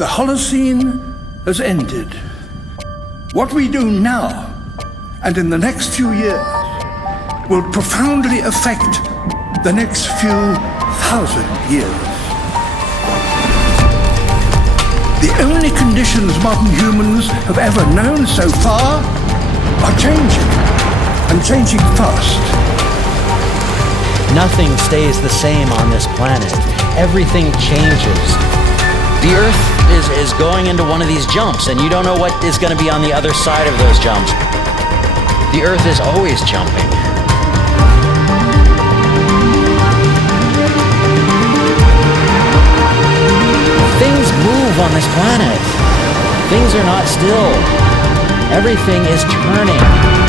The Holocene has ended. What we do now and in the next few years will profoundly affect the next few thousand years. The only conditions modern humans have ever known so far are changing, and changing fast. Nothing stays the same on this planet. Everything changes. The Earth is going into one of these jumps, and you don't know what is going to be on the other side of those jumps. The Earth is always jumping. Things move on this planet. Things are not still. Everything is turning.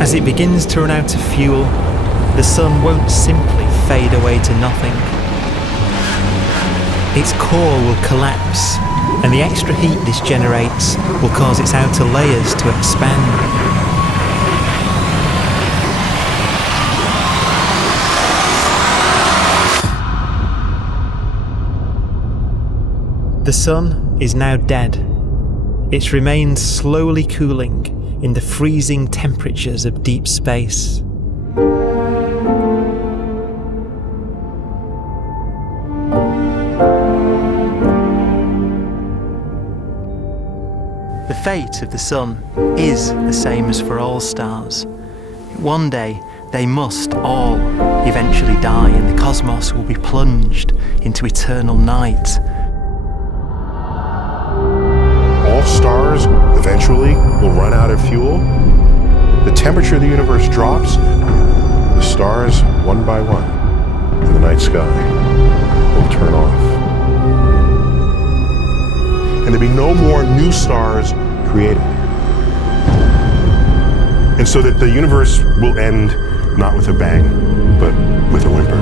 As it begins to run out of fuel, the sun won't simply fade away to nothing. Its core will collapse, and the extra heat this generates will cause its outer layers to expand. The sun is now dead. Its remains slowly cooling in the freezing temperatures of deep space. The fate of the sun is the same as for all stars. One day they must all eventually die, and the cosmos will be plunged into eternal night. All stars eventually will run out of fuel. The temperature of the universe drops. The stars, one by one, in the night sky will turn off. And there'll be no more new stars created. And so that the universe will end not with a bang, but with a whimper.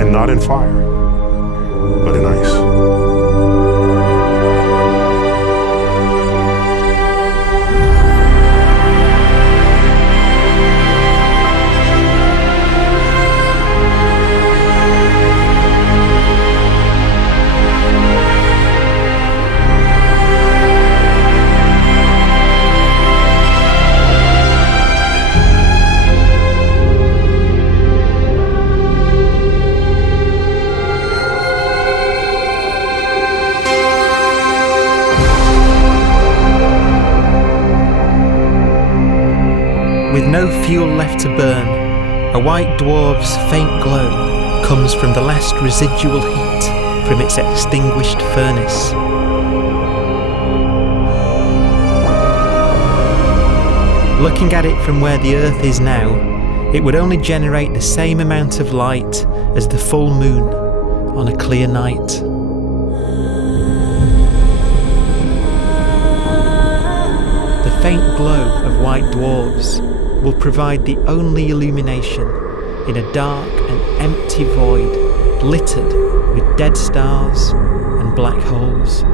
And not in fire, but in ice. With no fuel left to burn, a white dwarf's faint glow comes from the last residual heat from its extinguished furnace. Looking at it from where the Earth is now, it would only generate the same amount of light as the full moon on a clear night. The faint glow of white dwarfs will provide the only illumination in a dark and empty void littered with dead stars and black holes.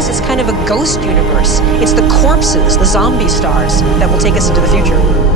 ways, it's kind of a ghost universe. It's the corpses, the zombie stars, that will take us into the future.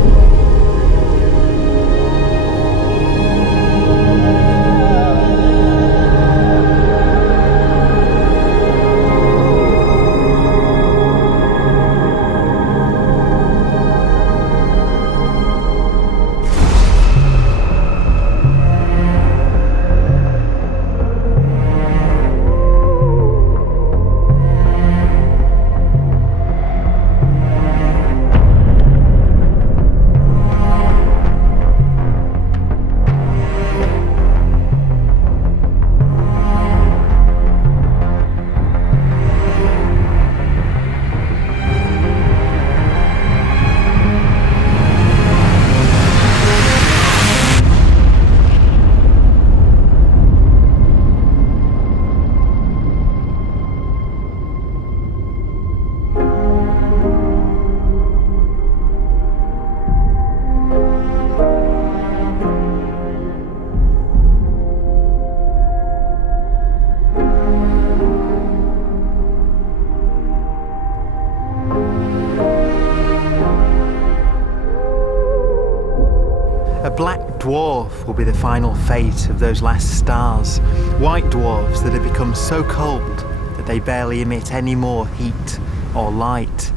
black dwarf will be the final fate of those last stars. White dwarfs that have become so cold that they barely emit any more heat or light.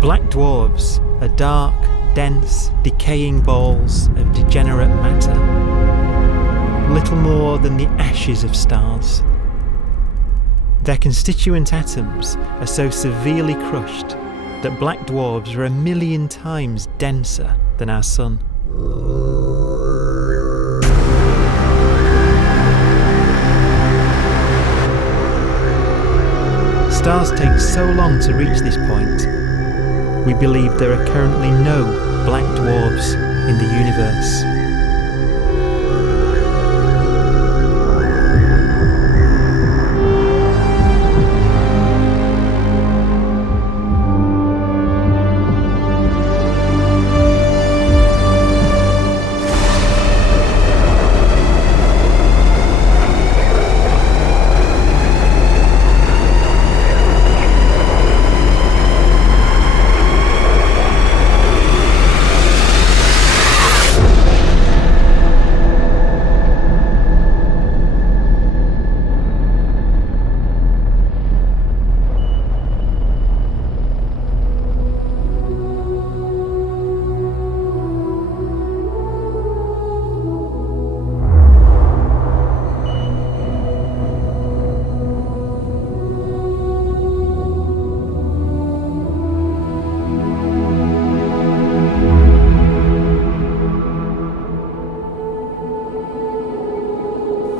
Black dwarfs are dark, dense, decaying balls of degenerate matter, little more than the ashes of stars. Their constituent atoms are so severely crushed that black dwarfs are 1,000,000 times denser than our sun. Stars take so long to reach this point, we believe there are currently no black dwarfs in the universe.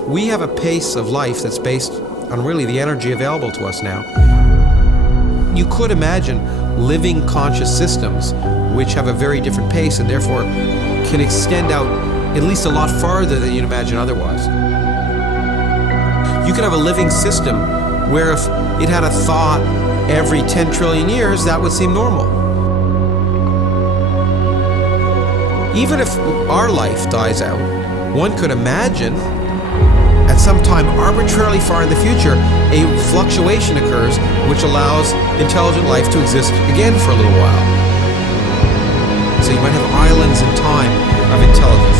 We have a pace of life that's based on really the energy available to us now. You could imagine living conscious systems which have a very different pace and therefore can extend out at least a lot farther than you'd imagine otherwise. You could have a living system where if it had a thought every 10 trillion years, that would seem normal. Even if our life dies out, one could imagine at some time arbitrarily far in the future, a fluctuation occurs which allows intelligent life to exist again for a little while. So you might have islands in time of intelligence.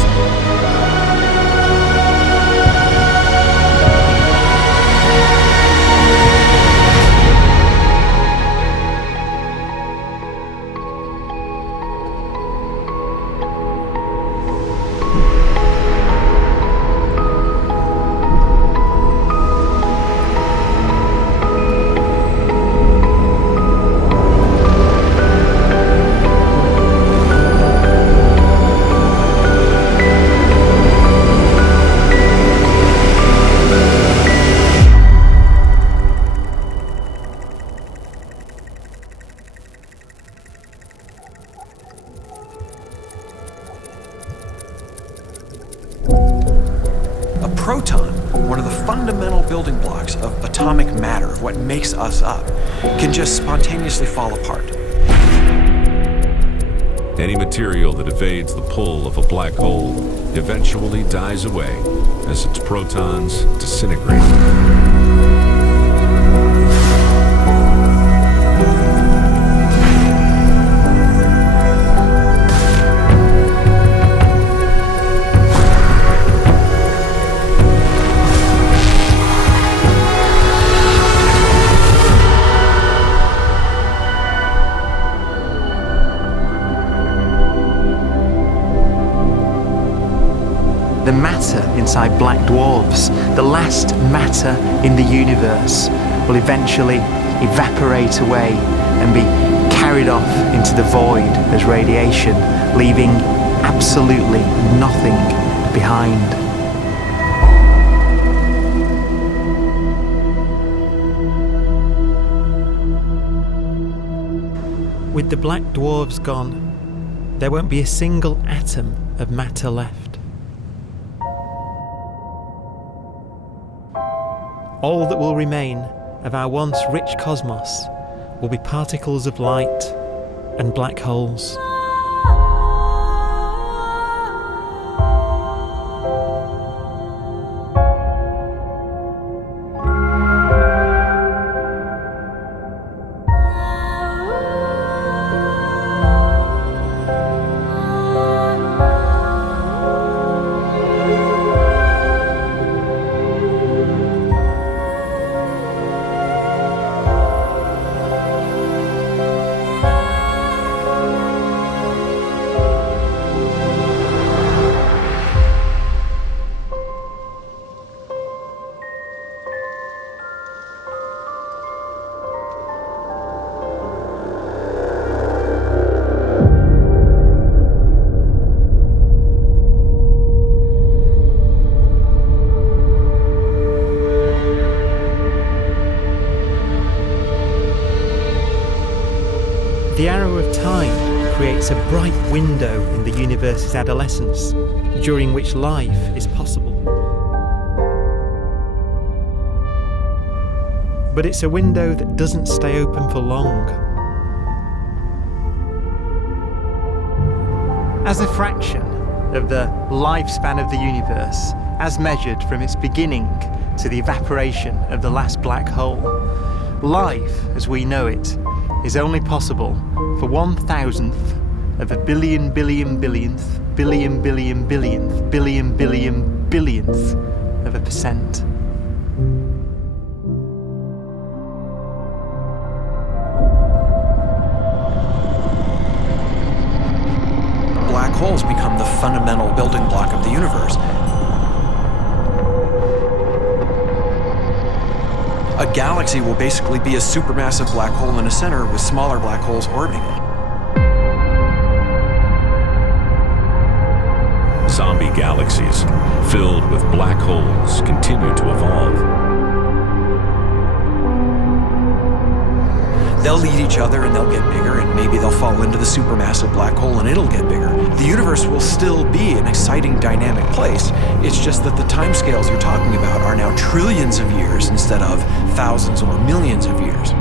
Proton, one of the fundamental building blocks of atomic matter, of what makes us up, can just spontaneously fall apart. Any material that evades the pull of a black hole eventually dies away as its protons disintegrate. The matter inside black dwarfs, the last matter in the universe, will eventually evaporate away and be carried off into the void as radiation, leaving absolutely nothing behind. With the black dwarfs gone, there won't be a single atom of matter left. All that will remain of our once rich cosmos will be particles of light and black holes. The arrow of time creates a bright window in the universe's adolescence, during which life is possible. But it's a window that doesn't stay open for long. As a fraction of the lifespan of the universe, as measured from its beginning to the evaporation of the last black hole, life, as we know it, is only possible for 1,000th of a billion billionth billion billionth billion billion billionth of a percent. Black holes become the fundamental building block of the universe. A galaxy will basically be a supermassive black hole in a center with smaller black holes orbiting it. Zombie galaxies filled with black holes continue to evolve. They'll eat each other and they'll get bigger, and maybe they'll fall into the supermassive black hole and it'll get bigger. The universe will still be an exciting, dynamic place. It's just that the timescales you're talking about are now trillions of years instead of thousands or millions of years.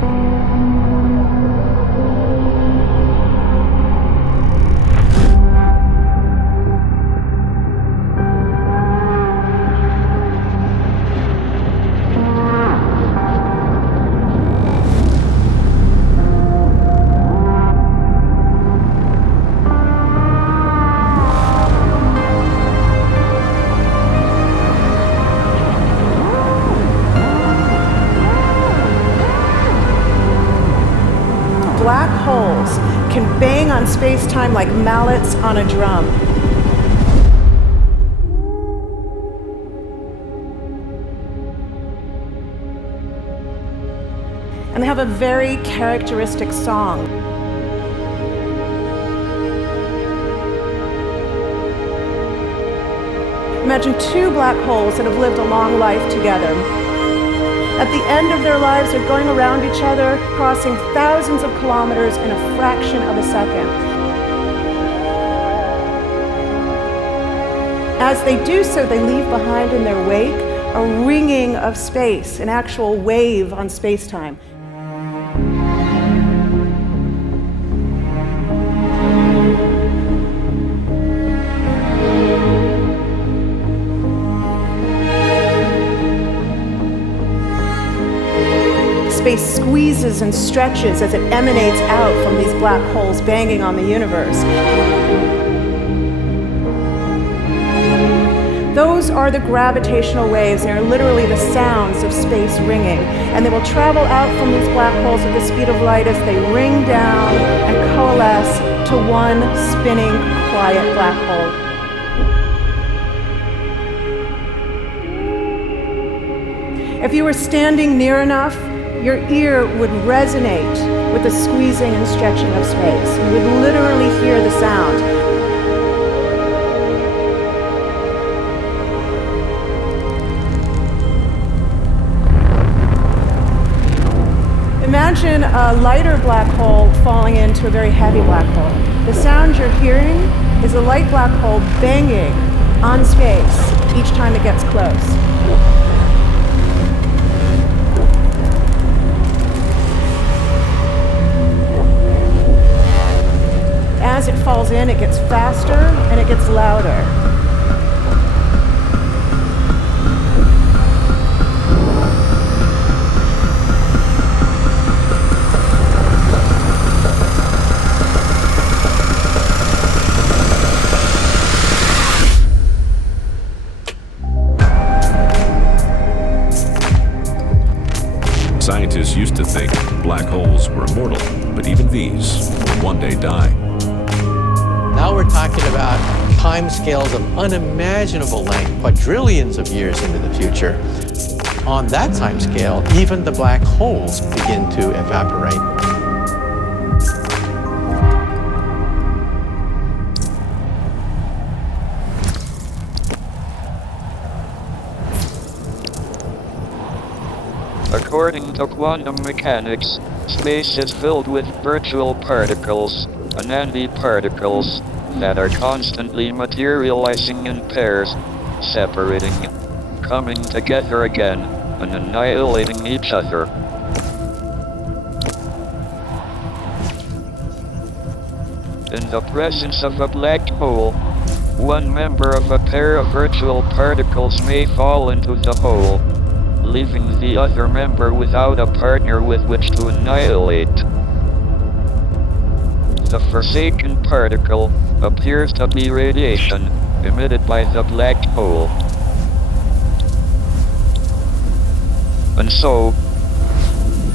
Black holes can bang on space-time like mallets on a drum. And they have a very characteristic song. Imagine two black holes that have lived a long life together. At the end of their lives, they're going around each other, crossing thousands of kilometers in a fraction of a second. As they do so, they leave behind in their wake a ringing of space, an actual wave on space-time. squeezes and stretches as it emanates out from these black holes banging on the universe. Those are the gravitational waves. They are literally the sounds of space ringing. And they will travel out from these black holes at the speed of light as they ring down and coalesce to one spinning, quiet black hole. If you were standing near enough, your ear would resonate with the squeezing and stretching of space. You would literally hear the sound. Imagine a lighter black hole falling into a very heavy black hole. The sound you're hearing is a light black hole banging on space each time it gets close. As it falls in, it gets faster and it gets louder. Scientists used to think black holes were immortal, but even these will one day die. Now we're talking about timescales of unimaginable length, quadrillions of years into the future. On that timescale, even the black holes begin to evaporate. According to quantum mechanics, space is filled with virtual particles and antiparticles that are constantly materializing in pairs, separating, coming together again, and annihilating each other. In the presence of a black hole, one member of a pair of virtual particles may fall into the hole, leaving the other member without a partner with which to annihilate. The forsaken particle appears to be radiation emitted by the black hole. And so,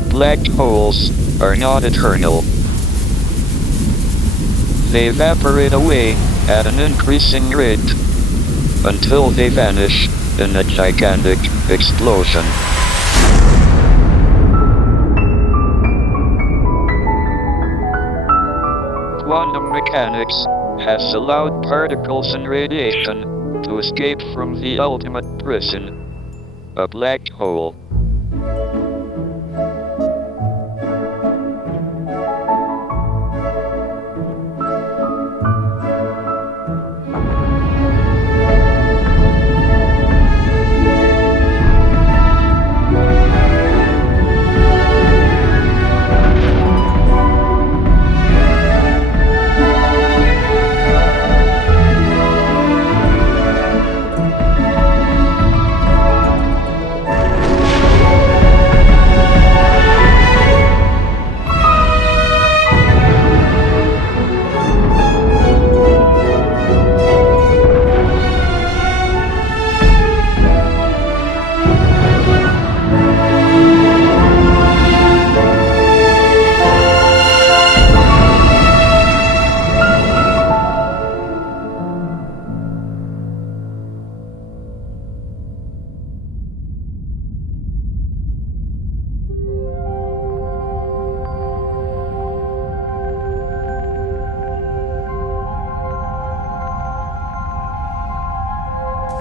black holes are not eternal. They evaporate away at an increasing rate until they vanish in a gigantic explosion. Quantum mechanics has allowed particles and radiation to escape from the ultimate prison, a black hole.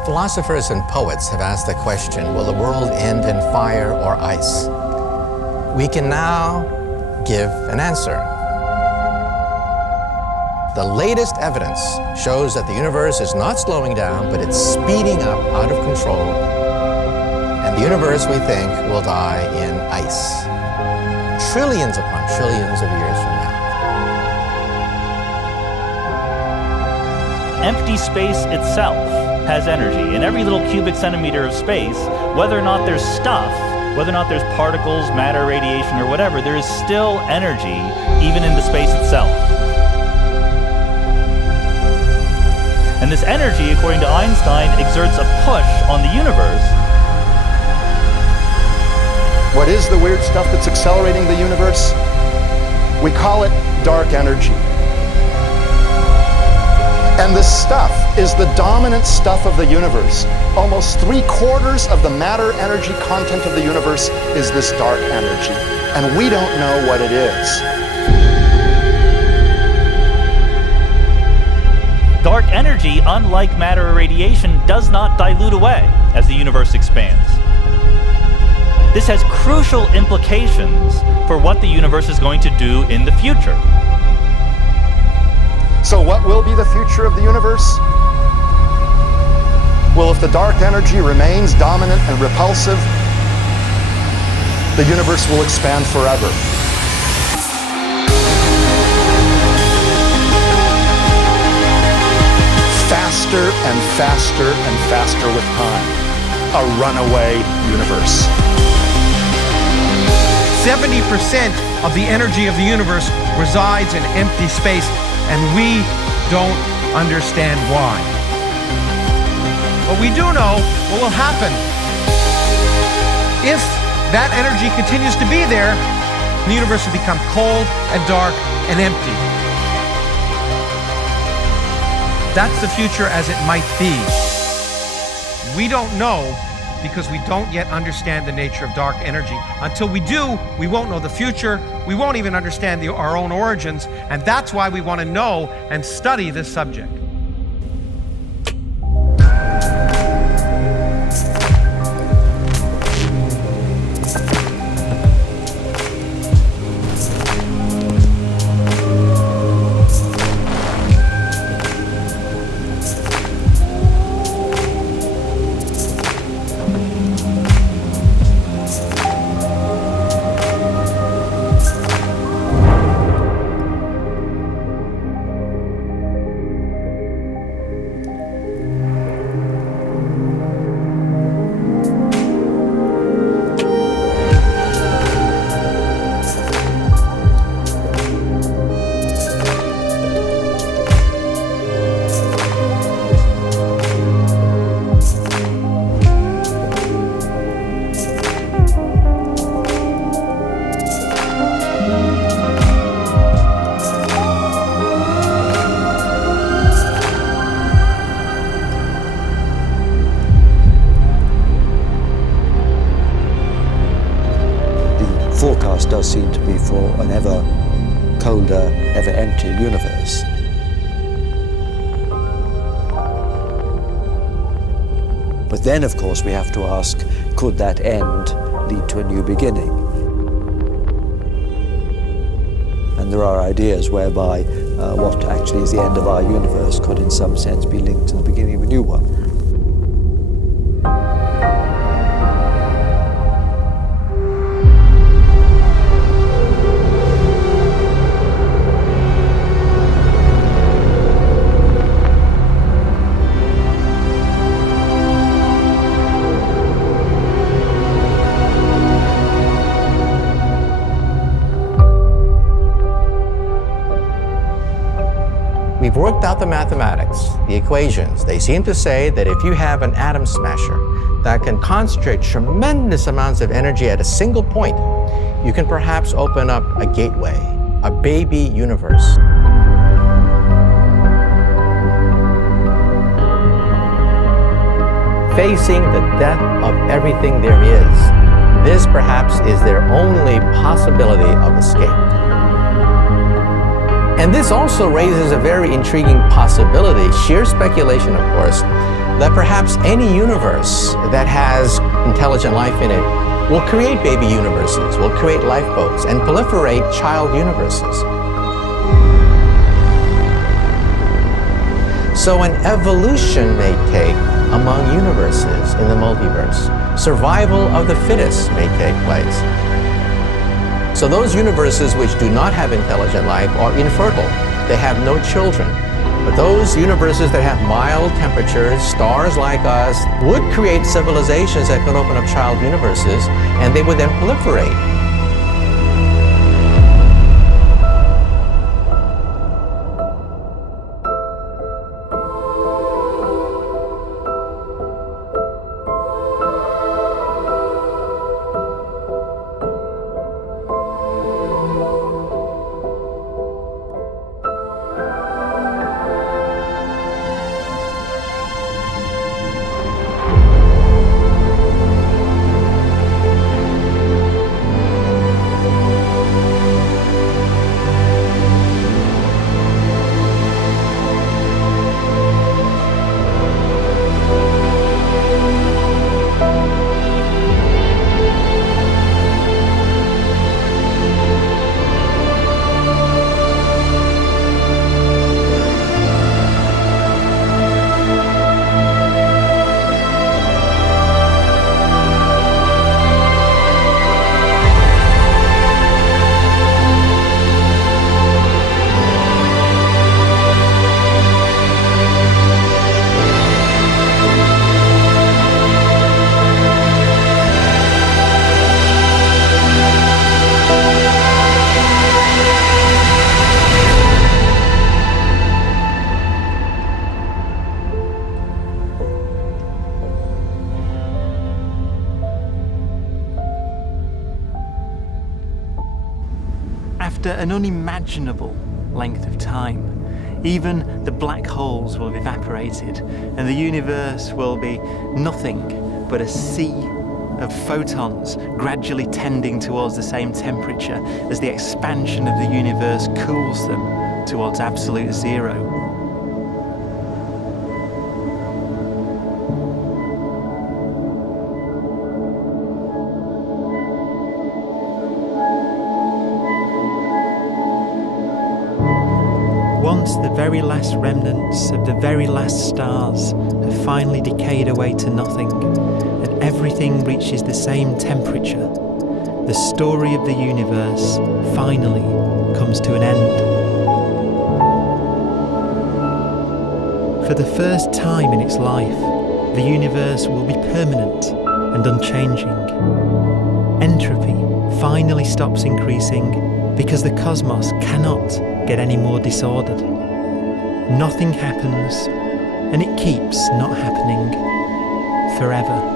Philosophers and poets have asked the question, will the world end in fire or ice? We can now give an answer. The latest evidence shows that the universe is not slowing down, but it's speeding up out of control. And the universe, we think, will die in ice. Trillions upon trillions of years from now. Empty space itself has energy. In every little cubic centimeter of space, whether or not there's stuff whether or not there's particles, matter, radiation, or whatever, there is still energy, even in the space itself. And this energy, according to Einstein, exerts a push on the universe. What is the weird stuff that's accelerating the universe? We call it dark energy. And this stuff is the dominant stuff of the universe. Almost 3/4 of the matter-energy content of the universe is this dark energy. And we don't know what it is. Dark energy, unlike matter or radiation, does not dilute away as the universe expands. This has crucial implications for what the universe is going to do in the future. So what will be the future of the universe? Well, if the dark energy remains dominant and repulsive, the universe will expand forever. Faster and faster and faster with time. A runaway universe. 70% of the energy of the universe resides in empty space, and we don't understand why. But we do know what will happen. If that energy continues to be there, the universe will become cold and dark and empty. That's the future as it might be. We don't know because we don't yet understand the nature of dark energy. Until we do, we won't know the future. We won't even understand our own origins, and that's why we want to know and study this subject. Does seem to be for an ever colder, ever emptier universe. But then, of course, we have to ask, could that end lead to a new beginning? And there are ideas whereby what actually is the end of our universe could in some sense be linked to the beginning of a new one. We've worked out the mathematics, the equations. They seem to say that if you have an atom smasher that can concentrate tremendous amounts of energy at a single point, you can perhaps open up a gateway, a baby universe. Facing the death of everything there is, this perhaps is their only possibility of escape. And this also raises a very intriguing possibility, sheer speculation of course, that perhaps any universe that has intelligent life in it will create baby universes, will create lifeboats, and proliferate child universes. So an evolution may take among universes in the multiverse. Survival of the fittest may take place. So those universes which do not have intelligent life are infertile. They have no children. But those universes that have mild temperatures, stars like us, would create civilizations that could open up child universes, and they would then proliferate. After an unimaginable length of time, even the black holes will have evaporated and the universe will be nothing but a sea of photons gradually tending towards the same temperature as the expansion of the universe cools them towards absolute zero. Once the very last remnants of the very last stars have finally decayed away to nothing, and everything reaches the same temperature, the story of the universe finally comes to an end. For the first time in its life, the universe will be permanent and unchanging. Entropy finally stops increasing because the cosmos cannot get any more disordered. Nothing happens, and it keeps not happening forever.